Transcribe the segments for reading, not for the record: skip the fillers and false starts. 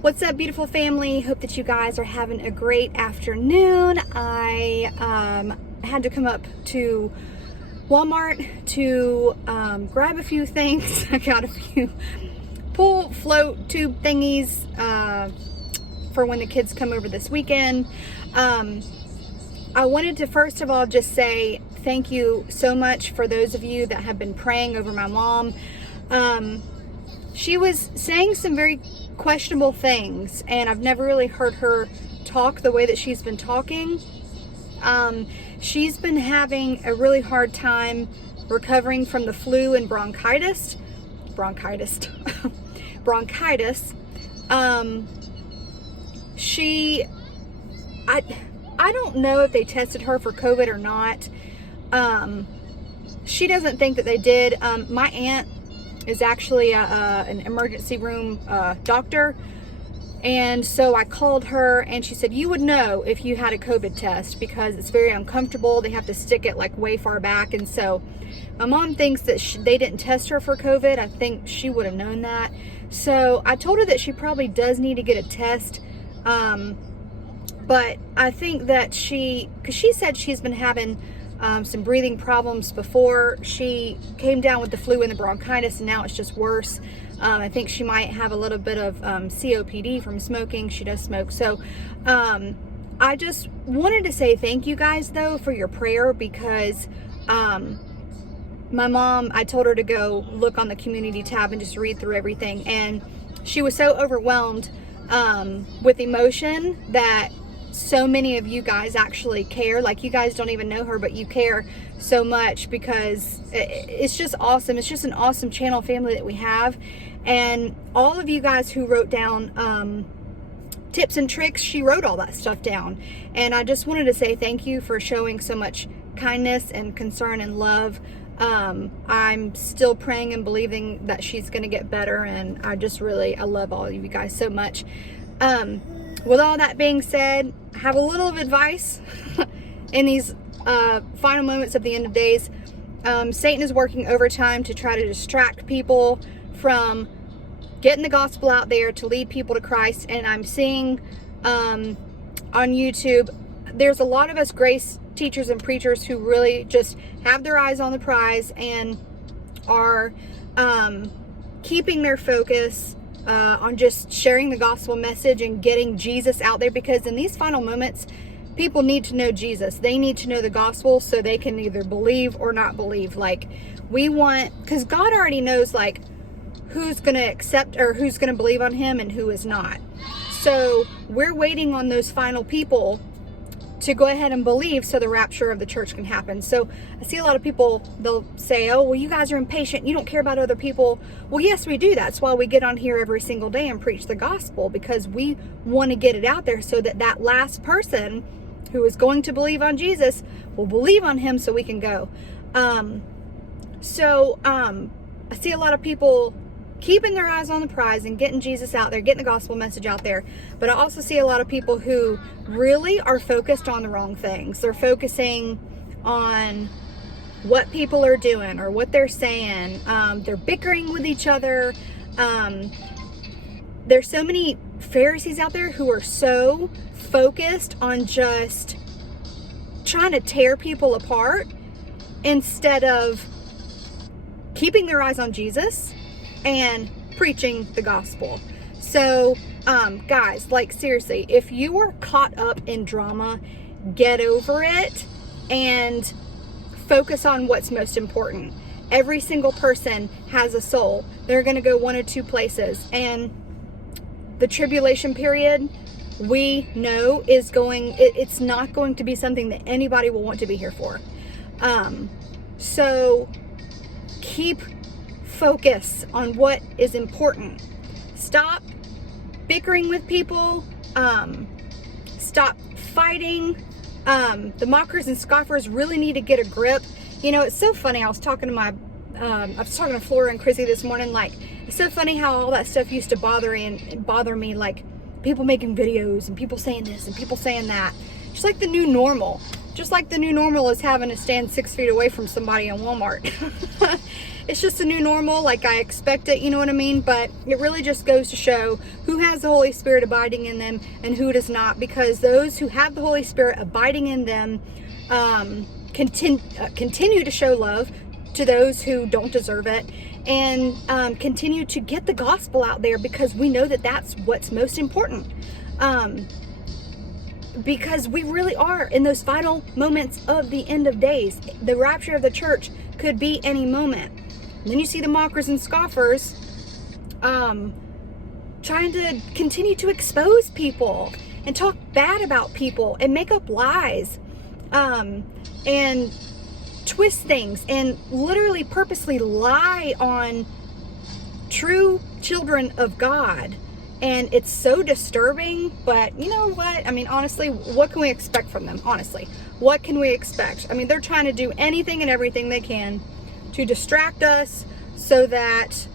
What's up, beautiful family? Hope that you guys are having a great afternoon. I had to come up to Walmart to grab a few things. I got a few pool float tube thingies for when the kids come over this weekend. I wanted to first of all just say thank you so much for those of you that have been praying over my mom. She was saying some very questionable things, and I've never really heard her talk the way that she's been talking. She's been having a really hard time recovering from the flu and bronchitis. I don't know if they tested her for COVID or not. She doesn't think that they did. My aunt is actually an emergency room doctor, and so I called her and she said you would know if you had a COVID test because it's very uncomfortable. They have to stick it like way far back, and so my mom thinks that they didn't test her for COVID. I think she would have known that. So I told her that she probably does need to get a test, but I think that because she said she's been having some breathing problems before she came down with the flu and the bronchitis, and now it's just worse. I think she might have a little bit of COPD from smoking. She does smoke. So I just wanted to say thank you guys though for your prayer, because my mom, I told her to go look on the community tab and just read through everything, and she was so overwhelmed with emotion that so many of you guys actually care. Like, you guys don't even know her, but you care so much because it's just awesome. It's just an awesome channel family that we have. And all of you guys who wrote down tips and tricks, she wrote all that stuff down. And I just wanted to say thank you for showing so much kindness and concern and love. I'm still praying and believing that she's going to get better. And I love all of you guys so much. With all that being said, I have a little of advice in these final moments of the end of days. Satan is working overtime to try to distract people from getting the gospel out there to lead people to Christ. And I'm seeing on YouTube, there's a lot of us grace teachers and preachers who really just have their eyes on the prize and are keeping their focus on just sharing the gospel message and getting Jesus out there, because in these final moments, people need to know Jesus. They need to know the gospel so they can either believe or not believe. Like, because God already knows like who's going to accept or who's going to believe on him and who is not. So we're waiting on those final people to go ahead and believe so the rapture of the church can happen. So I see a lot of people, they'll say, oh, well, you guys are impatient. You don't care about other people. Well, yes, we do. That's why we get on here every single day and preach the gospel, because we want to get it out there so that that last person who is going to believe on Jesus will believe on him so we can go. I see a lot of people keeping their eyes on the prize and getting Jesus out there, getting the gospel message out there. But I also see a lot of people who really are focused on the wrong things. They're focusing on what people are doing or what they're saying. They're bickering with each other. There's so many Pharisees out there who are so focused on just trying to tear people apart instead of keeping their eyes on Jesus and preaching the gospel. So, guys, like, seriously, if you are caught up in drama, get over it and focus on what's most important. Every single person has a soul. They're going to go one or two places. And the tribulation period, we know it's not going to be something that anybody will want to be here for. So keep focus on what is important. Stop bickering with people. Stop fighting. The mockers and scoffers really need to get a grip. You know, it's so funny. I was talking to Flora and Chrissy this morning. Like, it's so funny how all that stuff used to bother me. Like, people making videos and people saying this and people saying that. Just like the new normal. Just like the new normal is having to stand 6 feet away from somebody in Walmart. It's just a new normal, like I expect it, you know what I mean? But it really just goes to show who has the Holy Spirit abiding in them and who does not, because those who have the Holy Spirit abiding in them continue to show love to those who don't deserve it, and continue to get the gospel out there, because we know that that's what's most important. Because we really are in those final moments of the end of days. The rapture of the church could be any moment. And then you see the mockers and scoffers trying to continue to expose people and talk bad about people and make up lies and twist things and literally purposely lie on true children of God. And it's so disturbing, but you know what? I mean, honestly, what can we expect from them? Honestly, what can we expect? I mean, they're trying to do anything and everything they can to distract us so that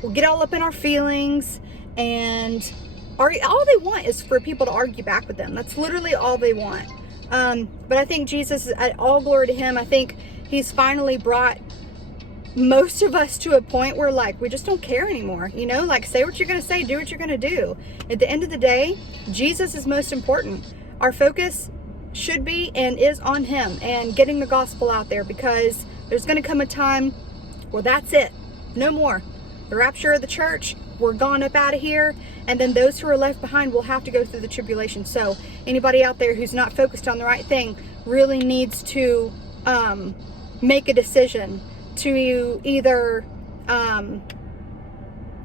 we'll get all up in our feelings, and all they want is for people to argue back with them. That's literally all they want. But I think Jesus, all glory to him, I think he's finally brought most of us to a point where, like, we just don't care anymore, you know, like, say what you're going to say, do what you're going to do. At the end of the day, Jesus is most important. Our focus should be and is on him and getting the gospel out there, because there's going to come a time where that's it. No more. The rapture of the church, we're gone up out of here, and then those who are left behind will have to go through the tribulation. So anybody out there who's not focused on the right thing really needs to make a decision to either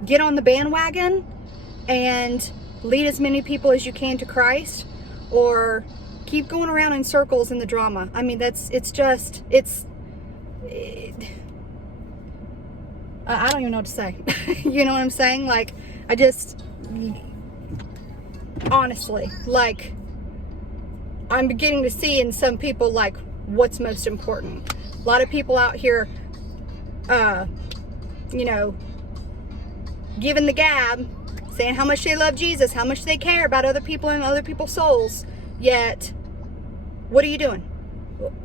get on the bandwagon and lead as many people as you can to Christ, or keep going around in circles in the drama. I mean, I don't even know what to say. You know what I'm saying? Like, honestly, like, I'm beginning to see in some people, like, what's most important. A lot of people out here, you know, giving the gab, saying how much they love Jesus, how much they care about other people and other people's souls. Yet, what are you doing?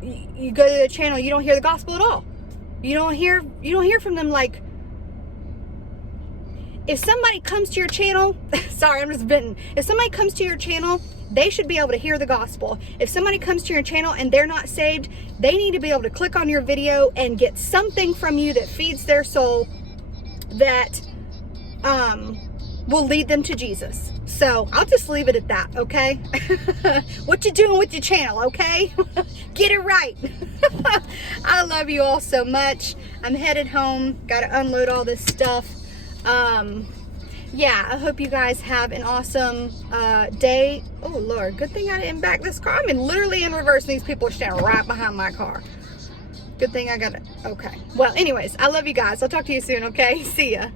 You go to the channel, you don't hear the gospel at all. You don't hear from them. Like, if somebody comes to your channel, sorry, I'm just venting. If somebody comes to your channel, they should be able to hear the gospel. If somebody comes to your channel and they're not saved, they need to be able to click on your video and get something from you that feeds their soul, that will lead them to Jesus. So I'll just leave it at that, okay? What you doing with your channel, okay? Get it right. I love you all so much. I'm headed home. Got to unload all this stuff. Yeah, I hope you guys have an awesome day. Oh, Lord, good thing I didn't back this car. I'm literally in reverse, and these people are standing right behind my car. Good thing I got it. Okay. Well, anyways, I love you guys. I'll talk to you soon, okay? See ya.